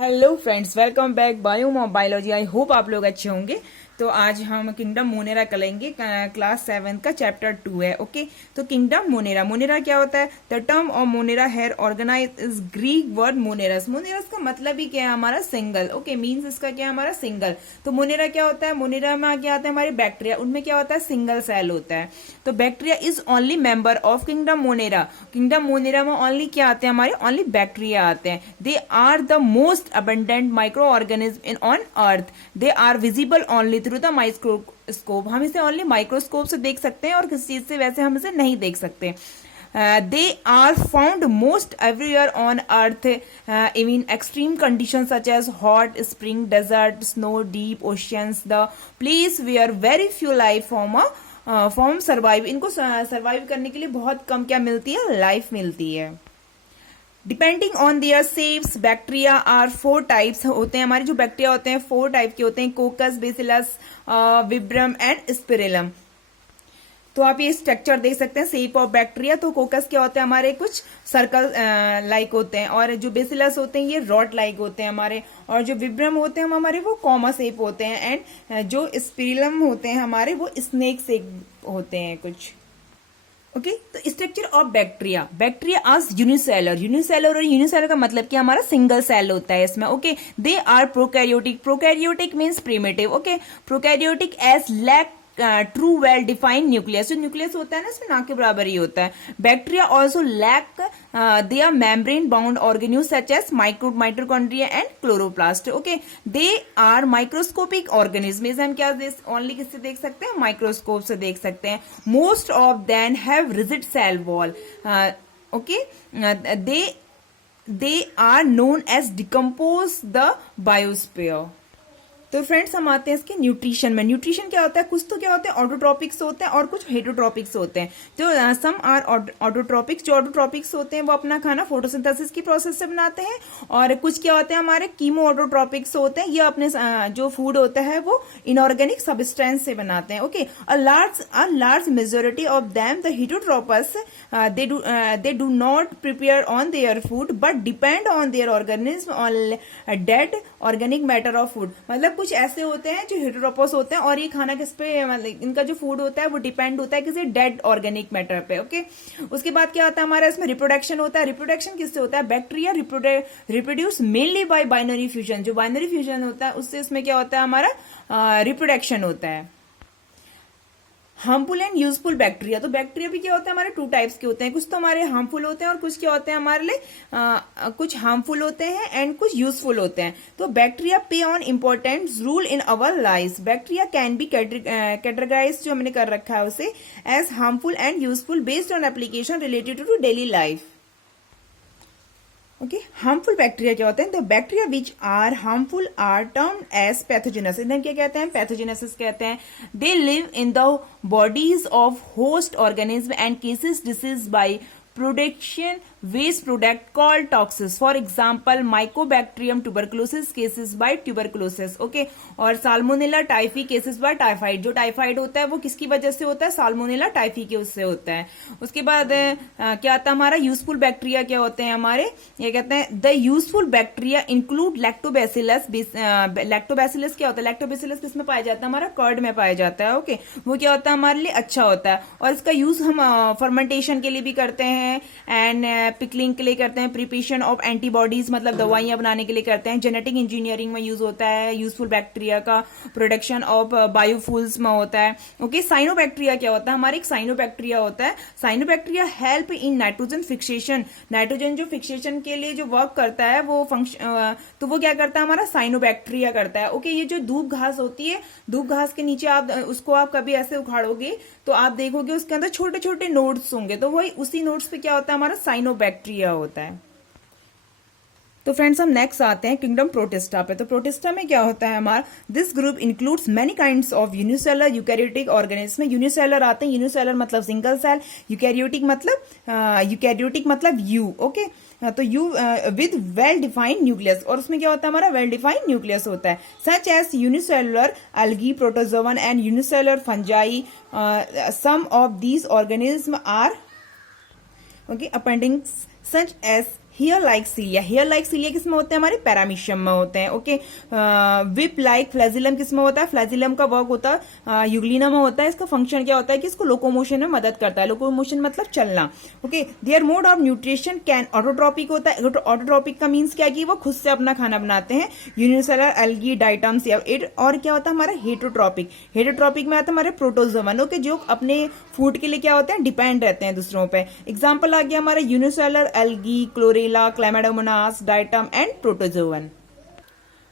Hello friends, welcome back biology. I hope आप लोग अच्छे होंगे। तो आज हम किंगडम मोनेरा करेंगे। क्लास 7 का चैप्टर 2 है। ओके, तो किंगडम मोनेरा, मोनेरा क्या होता है? The term of Monera here organise is Greek word moneres. Moneres का मतलब ही क्या है? हमारा सिंगल। ओके, मीन्स इसका क्या है? हमारा सिंगल। तो मोनेरा क्या होता है? मोनेरा में क्या आता है? हमारे बैक्टीरिया, उनमें क्या होता है? सिंगल सेल होता है। तो bacteria is only member of kingdom Monera. Kingdom Monera में ओनली क्या आते हैं? हमारे ओनली बैक्टीरिया आते हैं। They are the most abundant microorganism in on earth. They are visible only through the microscope. हम इसे only माइक्रोस्कोप से देख सकते हैं और किसी चीज से वैसे हम इसे नहीं देख सकते। They are found most everywhere on earth in extreme conditions such as hot spring, desert, snow, deep oceans, the place where very few life form survive. इनको सर्वाइव करने के लिए बहुत कम क्या मिलती है? लाइफ मिलती है। Depending on their shapes, bacteria are 4 types होते हैं। हमारे जो बैक्टीरिया होते हैं 4 टाइप के होते हैं: कोकस, बेसिलस, विब्रम एंड स्पिरिलम। तो आप ये स्ट्रक्चर देख सकते हैं, शेप ऑफ बैक्टीरिया। तो कोकस क्या होते हैं? हमारे कुछ सर्कल लाइक होते हैं, और जो बेसिलस होते हैं ये रॉड लाइक होते हैं हमारे, और जो विब्रम होते हैं हमारे वो कॉमा शेप होते हैं, एंड जो स्पिरिलम होते हैं हमारे वो स्नेक शेप होते हैं कुछ। ओके, तो स्ट्रक्चर ऑफ बैक्टीरिया, बैक्टीरिया आज यूनिसेलर। यूनिसेलर और यूनिसेलर का मतलब कि हमारा सिंगल सेल होता है इसमें। Okay, they are prokaryotic. Prokaryotic means primitive. Okay, prokaryotic as lack true well defined nucleus. जो न्यूक्लियस होता है ना, इसमें ना के बराबर ही होता है। Bacteria also lack their membrane bound organelles such as mitochondria and chloroplast. Okay, they are microscopic organism. हम क्या ओनली किससे देख सकते हैं? माइक्रोस्कोप से देख सकते हैं। Most of them have rigid cell wall. Okay, they are known as decompose the biosphere. तो फ्रेंड्स, हम आते हैं इसके न्यूट्रिशन में। न्यूट्रिशन क्या होता है? कुछ तो क्या होते हैं? ऑटोट्रॉपिक्स होते हैं और कुछ हेटरोट्रॉपिक्स होते हैं। जो सम आर ऑटोट्रॉपिक्स। जो ऑटोट्रॉपिक्स होते हैं वो अपना खाना फोटोसिंथेसिस की प्रोसेस से बनाते हैं, और कुछ क्या होते हैं? हमारे कीमो ऑटोट्रॉपिक्स होते हैं। ये अपने जो फूड होता है वो इनऑर्गेनिक सब्सटेंस से बनाते हैं। Okay, a large majority of them the heterotrophs they do not prepare on their food but depend on their organism on dead organic matter of food. मतलब कुछ ऐसे होते हैं जो हेटरोट्रोपस होते हैं, और ये खाना किस पे, मतलब इनका जो फूड होता है वो डिपेंड होता है किसी डेड ऑर्गेनिक मैटर पे। ओके, उसके बाद क्या आता है हमारा इसमें? रिप्रोडक्शन होता है। रिप्रोडक्शन किससे होता है? Bacteria reproduce mainly by binary fusion. जो बाइनरी फ्यूजन होता है उससे इसमें क्या होता है? हमारा रिप्रोडक्शन होता है। Harmful and useful bacteria. तो बैक्टीरिया भी क्या होता है? हमारे 2 टाइप्स के होते हैं। कुछ तो हमारे हार्मफुल होते हैं और कुछ क्या होते हैं हमारे लिए कुछ हार्मफुल होते हैं एंड कुछ यूजफुल होते हैं। तो bacteria play an important role in our life. Bacteria can be categorize, जो हमने कर रखा है उसे, as harmful and useful based on application related to daily life. Okay, harmful bacteria क्या होते हैं? The bacteria which are harmful are termed as pathogens. इन्हें क्या कहते हैं? पैथोजेनेसिस कहते हैं। They live in the bodies of host organism and causes disease by production waste product called toxins. For example Mycobacterium tuberculosis causes by tuberculosis. Okay, और Salmonella typhi causes by typhoid. जो typhoid होता है वो किसकी वजह से होता है? साल्मोनेला टाइफी के उससे होता है। उसके बाद क्या आता है हमारा? यूजफुल बैक्टीरिया क्या होते हैं हमारे? ये कहते हैं the useful bacteria include lactobacillus. Lactobacillus क्या होता है? लैक्टोबैसिलस किसमें पाया जाता है? हमारा कर्ड में पाया जाता है। ओके, वो क्या होता है? हमारे लिए अच्छा होता है, और इसका यूज हम फर्मेंटेशन के लिए भी करते हैं, एंड पिकलिंग के लिए करते हैं, प्रिपरेशन ऑफ एंटीबॉडीज मतलब दवाइयां बनाने के लिए करते हैं। जेनेटिक इंजीनियरिंग में यूज होता है यूजफुल बैक्टीरिया का। प्रोडक्शन ऑफ बायोफ्यूल्स में होता है। ओके, साइनोबैक्टीरिया क्या होता है? हमारे एक साइनोबैक्टीरिया होता है। Cyanobacteria help in nitrogen fixation. Nitrogen जो फिक्सेशन के लिए जो वर्क करता है वो तो वो क्या करता है? हमारा साइनोबैक्टीरिया करता है। ओके, ये जो धूप घास होती है, धूप घास के नीचे आप उसको आप कभी ऐसे उखाड़ोगे तो आप देखोगे उसके अंदर छोटे छोटे नोड्स होंगे, तो वही उसी नोड्स पे क्या होता है? हमारा साइनोबैक्टीरिया होता है। तो फ्रेंड्स, हम नेक्स्ट आते हैं किंगडम प्रोटिस्टा पे। तो प्रोटिस्टा में क्या होता है हमारा? This group includes many kinds of unicellular eukaryotic organism. Unicellular आते हैं। यूनिसेलर मतलब सिंगल सेल, यूकैरियोटिक मतलब यू। ओके, तो you with well defined nucleus, और उसमें क्या होता है? हमारा वेल डिफाइंड न्यूक्लियस होता है। Such as unicellular algae, protozoan and unicellular fungi. Some of these organism are appendix such as hair like cilia, hair like cilia किसमें होते हैं? हमारे पैरामीशियम में होते हैं। ओके, विप लाइक फ्लैजिलम किसमें होता है? फ्लैजिलम का वर्क होता है यूग्लिना में होता है। इसका फंक्शन क्या होता है कि इसको लोकोमोशन में मदद करता है। लोकोमोशन मतलब चलना। Okay, their mode of nutrition can autotrophic होता है। ऑटोट्रॉपिक का मीन्स क्या कि वो खुद से अपना खाना बनाते हैं। Unicellular algae diatoms. और क्या होता है हमारा? हेटरोट्रॉपिक। हेटरोट्रॉपिक में आता है हमारे प्रोटोजोवन। ओके, जो अपने फूड के लिए क्या होते हैं? डिपेंड रहते हैं दूसरों पे। एग्जाम्पल आ गया हमारा unicellular algae, Chlorella, Chlamydomonas, diatom and protozoan.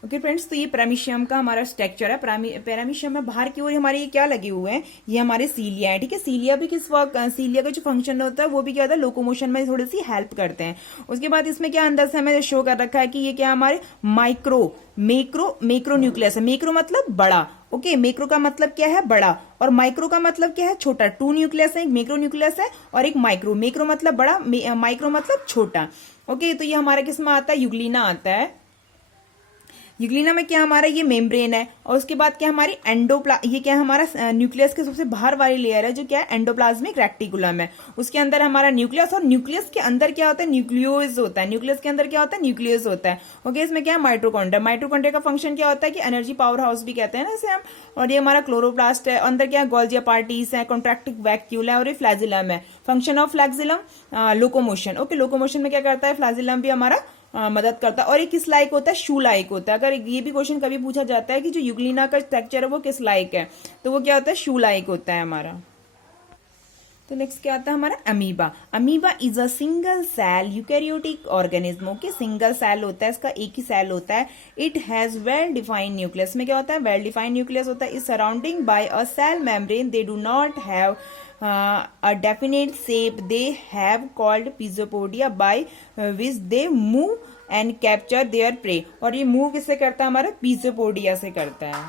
Okay friends, तो ये पैरामीशियम का हमारा स्ट्रक्चर है। पैरामीशियम में बाहर की ओर हमारे ये क्या लगे हुए हैं? ये हमारे सीलिया है। ठीक है, सीलिया भी सीलिया का जो फंक्शन होता है वो भी क्या होता है? लोकोमोशन में थोड़ी सी हेल्प करते हैं। उसके बाद इसमें क्या अंदर से हमें शो कर रखा है कि ये क्या हमारे मैक्रो न्यूक्लियस है। मैक्रो मतलब बड़ा। ओके, मैक्रो का मतलब क्या है? बड़ा। और माइक्रो का मतलब क्या है? छोटा। 2 न्यूक्लियस है, एक मैक्रो न्यूक्लियस है और एक माइक्रो। मैक्रो मतलब बड़ा, माइक्रो मतलब छोटा। ओके, तो ये हमारा किसमें आता है? यूग्लिना आता है। यूग्लिना में क्या हमारा? ये मेम्ब्रेन है। और उसके बाद क्या हमारी ये क्या हमारा? न्यूक्लियस के सबसे बाहर वाली लेयर है जो क्या है? एंडोप्लाज्मिक रेक्टिकुलम है। उसके अंदर हमारा न्यूक्लियस, और न्यूक्लियस के अंदर क्या होता है? न्यूक्लियोज होता है। न्यूक्लियस के अंदर क्या होता है? न्यूक्लियस होता है। ओके, इसमें क्या है? माइटोकॉन्ड्रिया। माइटोकॉन्ड्रिया का फंक्शन क्या होता है कि एनर्जी पावर हाउस भी कहते हैं ना इसे हम। और ये हमारा क्लोरोप्लास्ट है। अंदर क्या है? गोल्जी पार्टीज है, कॉन्ट्रैक्टिव वैक्यूल है और ये फ्लैजिलम है। Function of flagellum locomotion. Okay, locomotion में क्या करता है? फ्लैजिलम भी हमारा मदद करता है। और ये किस लाइक होता है? शू लाइक होता है। अगर ये भी क्वेश्चन कभी पूछा जाता है कि जो यूग्लिना का स्ट्रक्चर है वो किस लाइक है, तो वो क्या होता है? शू लाइक होता है हमारा। तो नेक्स्ट क्या आता है हमारा? Amoeba. Amoeba is a single cell eukaryotic organism. Okay, single cell होता है, इसका एक ही सेल होता है। It has well defined nucleus. में क्या होता है? वेल डिफाइंड न्यूक्लियस होता है। Is surrounding by a cell membrane. They do not have a definite shape. They have called physopodia by which they move and capture their prey. और ये move किससे करता है? हमारा पीजोपोडिया से करता है।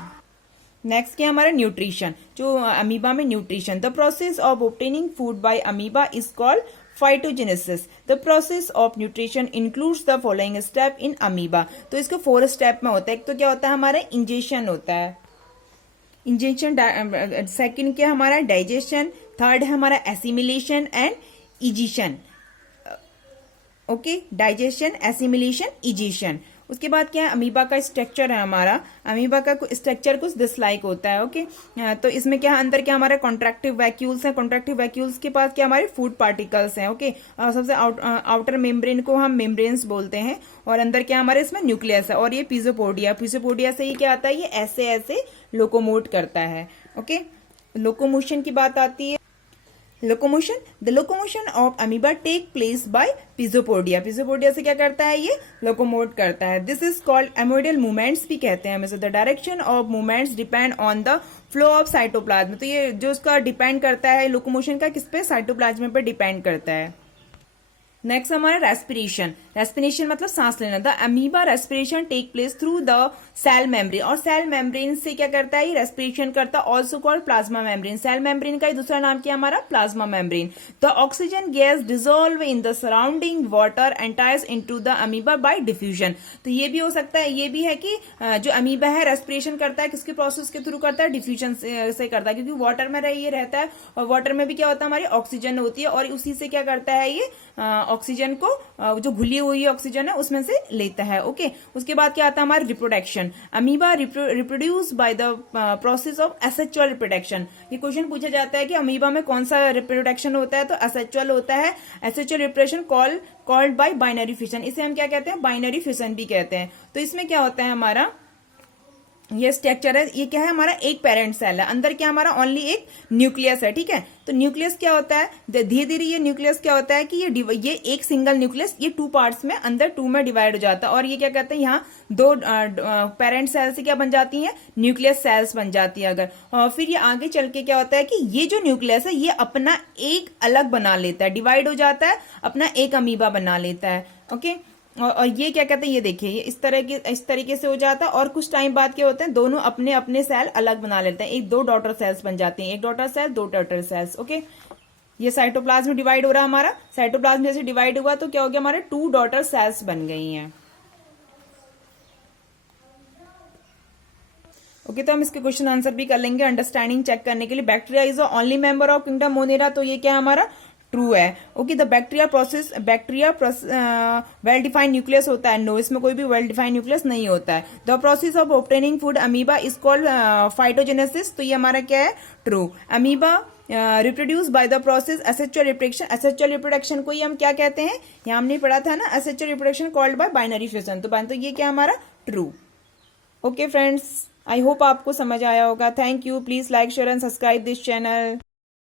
नेक्स्ट क्या हमारा? न्यूट्रिशन। जो अमीबा में nutrition, the process of obtaining food by amoeba is called phytogenesis. The process of nutrition includes the following step in amoeba. तो इसको 4 स्टेप में होता है। एक तो क्या होता है हमारा? इंजेक्शन होता है। इंजेक्शन। सेकंड क्या हमारा? डाइजेशन। थर्ड है हमारा assimilation and egestion. Okay, digestion, assimilation, egestion. उसके बाद क्या है? अमीबा का स्ट्रक्चर है हमारा। अमीबा का स्ट्रक्चर कुछ दिस लाइक होता है। ओके, तो इसमें क्या अंदर क्या हमारे कॉन्ट्रैक्टिव वैक्यूल्स हैं। कॉन्ट्रैक्टिव वैक्यूल्स के पास क्या हमारे? फूड पार्टिकल्स हैं। ओके, सबसे आउटर मेम्ब्रेन को हम मेम्ब्रेन्स बोलते हैं। और अंदर क्या हमारे? इसमें न्यूक्लियस है। और ये पीजोपोडिया। पीजोपोडिया से ही क्या आता है? ये ऐसे ऐसे लोकोमोट करता है। ओके, लोकोमोशन की बात आती है। Locomotion, the locomotion of amoeba take place by pseudopodia. Pseudopodia से क्या करता है? ये लोकोमोट करता है। दिस इज कॉल्ड एमोइडल मूवमेंट्स भी कहते हैं हमें। The direction of movements depend on the flow of cytoplasm. तो ये जो उसका डिपेंड करता है लोकोमोशन का, किस पे? साइटोप्लाज्म पे डिपेंड करता है। नेक्स्ट हमारा रेस्पिरेशन। रेस्पिरेशन मतलब सांस लेना। The amoeba respiration take place through the cell membrane. और सेल मेम्ब्रेन से क्या करता है? ये रेस्पिरेशन करता है। Also called plasma membrane. Cell membrane का दूसरा नाम क्या हमारा? Plasma membrane. The oxygen gas dissolve in the surrounding water enters into the amoeba by diffusion. तो ये भी हो सकता है, ये भी है कि जो अमीबा है रेस्पिरेशन करता है किसके प्रोसेस के थ्रू करता है? डिफ्यूजन से करता है, क्योंकि वाटर में ये रहता है। और वाटर में भी क्या होता है? हमारी ऑक्सीजन होती है। और उसी से क्या करता है? ये ऑक्सीजन को, जो घुली हुई ऑक्सीजन है उसमें से लेता है। ओके, उसके बाद क्या आता है हमारा? Reproduction. Amoeba reproduce by the process of asexual reproduction. ये क्वेश्चन पूछा जाता है कि अमीबा में कौन सा रिप्रोडक्शन होता है? तो एसेक्सुअल होता है। Asexual reproduction called by binary fission. इसे हम क्या कहते हैं? बाइनरी फिशन भी कहते हैं। तो इसमें क्या होता है हमारा? ये स्ट्रक्चर है। ये क्या है हमारा? एक पेरेंट सेल है। अंदर क्या हमारा? ओनली एक न्यूक्लियस है। ठीक है, तो न्यूक्लियस क्या होता है? धीरे धीरे ये न्यूक्लियस क्या होता है कि ये एक सिंगल न्यूक्लियस ये 2 पार्ट्स में, अंदर 2 में डिवाइड हो जाता है। और ये क्या कहते हैं? यहाँ 2 पेरेंट सेल से क्या बन जाती है? न्यूक्लियस सेल्स बन जाती है। अगर फिर ये आगे चल के क्या होता है कि ये जो न्यूक्लियस है ये अपना एक अलग बना लेता है, डिवाइड हो जाता है, अपना एक अमीबा बना लेता है। ओके, और ये क्या कहते हैं? ये देखिए, ये इस तरीके से हो जाता है। और कुछ टाइम बाद क्या होते हैं? दोनों अपने अपने सेल अलग बना लेते हैं। 2 डॉटर सेल्स बन जाती हैं। 1 daughter cell, 2 daughter cells. Okay, ये साइटोप्लाज्म डिवाइड हो रहा है हमारा। साइटोप्लाज्म जैसे डिवाइड हुआ तो क्या हो गया? हमारे 2 डॉटर सेल्स बन गई हैं। ओके, तो हम इसके क्वेश्चन आंसर भी कर लेंगे अंडरस्टैंडिंग चेक करने के लिए। Bacteria is the only member of kingdom Monera. तो ये क्या है हमारा? ट्रू है। Okay, the bacteria well defined nucleus होता है, नो, इसमें कोई भी वेल डिफाइंड न्यूक्लियस नहीं होता है। The process of obtaining food amoeba is called phytogenesis, तो ये हमारा क्या है, true. Amoeba reproduce by the process asexual reproduction, asexual reproduction को ही हम क्या कहते हैं, यहाँ हमने पढ़ा था ना, asexual reproduction called by binary fusion, तो ये क्या हमारा true. Okay friends, I hope आपको समझ आया होगा। Thank you, please like share and subscribe this channel.